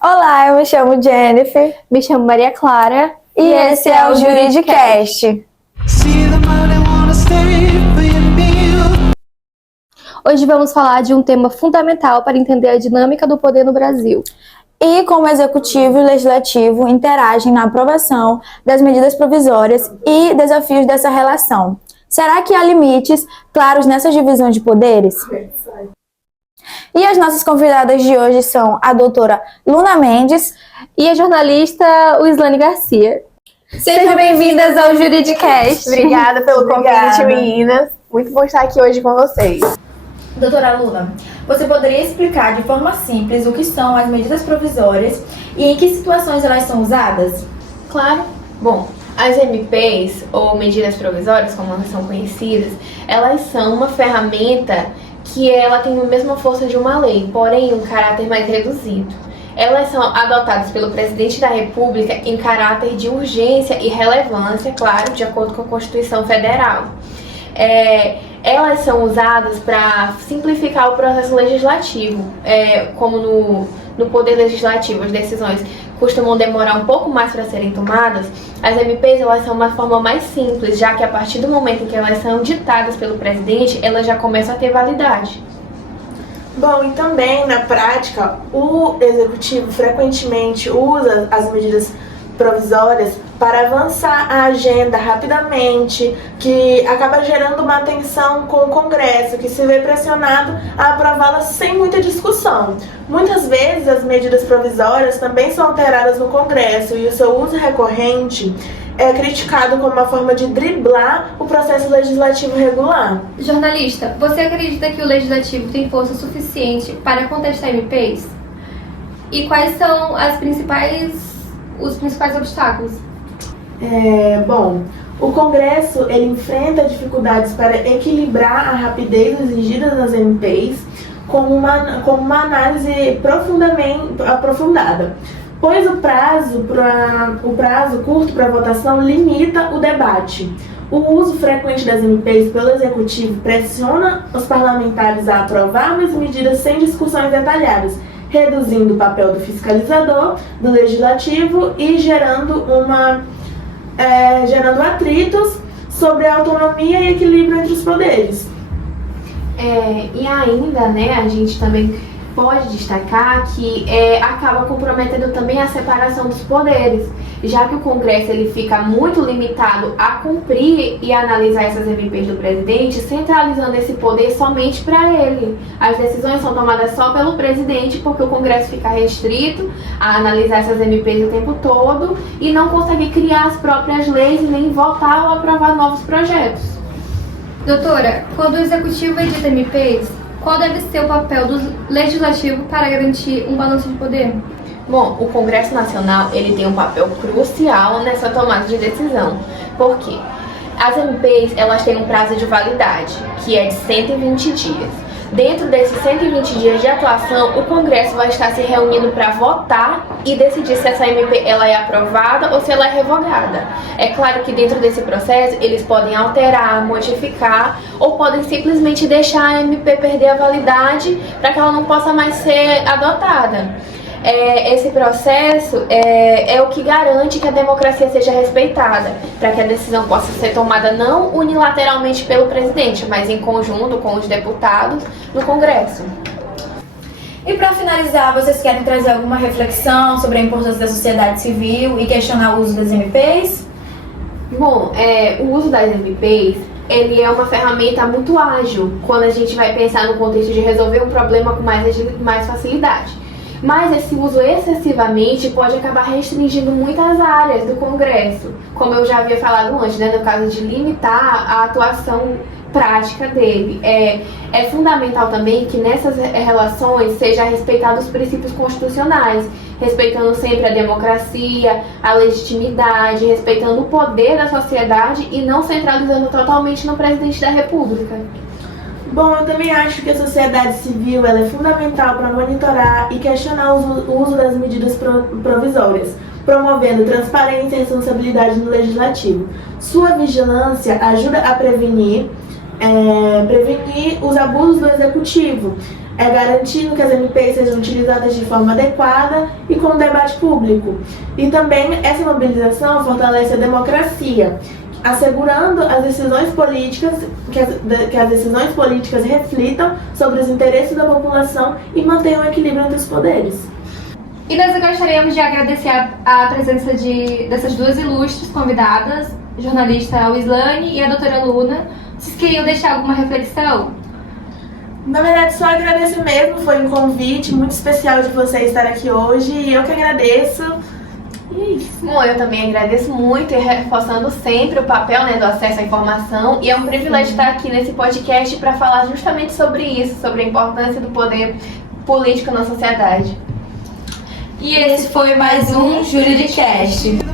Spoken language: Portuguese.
Olá, eu me chamo Jennifer Me chamo Maria Clara e esse é o Juridicast. Hoje vamos falar de um tema fundamental para entender a dinâmica do poder no Brasil. E como o Executivo e o Legislativo interagem na aprovação das medidas provisórias e desafios dessa relação. Será que há limites claros nessas divisões de poderes? E as nossas convidadas de hoje são a doutora Luna Mendes e a jornalista Wislane Garcia. Sejam bem-vindas ao Juridicast. Obrigada pelo convite, meninas. Muito bom estar aqui hoje com vocês. Doutora Luna, você poderia explicar de forma simples o que são as medidas provisórias e em que situações elas são usadas? Claro. Bom, as MPs, ou medidas provisórias, como elas são conhecidas, elas são uma ferramenta que ela tem a mesma força de uma lei, porém um caráter mais reduzido. Elas são adotadas pelo Presidente da República em caráter de urgência e relevância, claro, de acordo com a Constituição Federal. Elas são usadas para simplificar o processo legislativo, como no Poder Legislativo as decisões costumam demorar um pouco mais para serem tomadas. As MPs elas são uma forma mais simples, já que a partir do momento em que elas são ditadas pelo presidente, elas já começam a ter validade. Bom, e também na prática, o executivo frequentemente usa as medidas provisórias para avançar a agenda rapidamente, que acaba gerando uma tensão com o Congresso, que se vê pressionado a aprová-las sem muita discussão. Muitas vezes as medidas provisórias também são alteradas no Congresso e o seu uso recorrente é criticado como uma forma de driblar o processo legislativo regular. Jornalista, você acredita que o Legislativo tem força suficiente para contestar MPs? E quais são os principais obstáculos? Bom, o Congresso ele enfrenta dificuldades para equilibrar a rapidez exigida das MPs com uma análise profundamente aprofundada, pois o prazo curto para votação limita o debate. O uso frequente das MPs pelo Executivo pressiona os parlamentares a aprovar as medidas sem discussões detalhadas, reduzindo o papel do fiscalizador, do Legislativo e gerando atritos sobre a autonomia e equilíbrio entre os poderes. E ainda, a gente também pode destacar que acaba comprometendo também a separação dos poderes, já que o Congresso ele fica muito limitado a cumprir e analisar essas MPs do presidente, centralizando esse poder somente para ele. As decisões são tomadas só pelo presidente, porque o Congresso fica restrito a analisar essas MPs o tempo todo e não consegue criar as próprias leis e nem votar ou aprovar novos projetos. Doutora, quando o Executivo edita MPs, qual deve ser o papel do Legislativo para garantir um balanço de poder? Bom, o Congresso Nacional ele tem um papel crucial nessa tomada de decisão. Por quê? As MPs elas têm um prazo de validade, que é de 120 dias. Dentro desses 120 dias de atuação, o Congresso vai estar se reunindo para votar e decidir se essa MP ela é aprovada ou se ela é revogada. É claro que dentro desse processo eles podem alterar, modificar ou podem simplesmente deixar a MP perder a validade para que ela não possa mais ser adotada. Esse processo é o que garante que a democracia seja respeitada, para que a decisão possa ser tomada não unilateralmente pelo presidente, mas em conjunto com os deputados no Congresso. E para finalizar, vocês querem trazer alguma reflexão sobre a importância da sociedade civil e questionar o uso das MPs? Bom, o uso das MPs ele é uma ferramenta muito ágil quando a gente vai pensar no contexto de resolver um problema com mais facilidade. Mas esse uso excessivamente pode acabar restringindo muitas áreas do Congresso, como eu já havia falado antes, no caso de limitar a atuação prática dele. É fundamental também que nessas relações seja respeitados os princípios constitucionais, respeitando sempre a democracia, a legitimidade, respeitando o poder da sociedade e não centralizando totalmente no presidente da República. Bom, eu também acho que a sociedade civil ela é fundamental para monitorar e questionar o uso das medidas provisórias, promovendo transparência e responsabilidade no Legislativo. Sua vigilância ajuda a prevenir os abusos do Executivo, garantindo que as MPs sejam utilizadas de forma adequada e com debate público. E também essa mobilização fortalece a democracia, assegurando as decisões políticas, que as decisões políticas reflitam sobre os interesses da população e mantenham o equilíbrio entre os poderes. E nós gostaríamos de agradecer a presença dessas duas ilustres convidadas, a jornalista Wislane e a doutora Luna. Vocês queriam deixar alguma reflexão? Na verdade, só agradeço mesmo, foi um convite muito especial de você estar aqui hoje e eu que agradeço. E é isso. Bom, eu também agradeço muito e reforçando sempre o papel, né, do acesso à informação, e é um privilégio estar aqui nesse podcast para falar justamente sobre isso, sobre a importância do poder político na sociedade. E esse foi mais um Juridicast.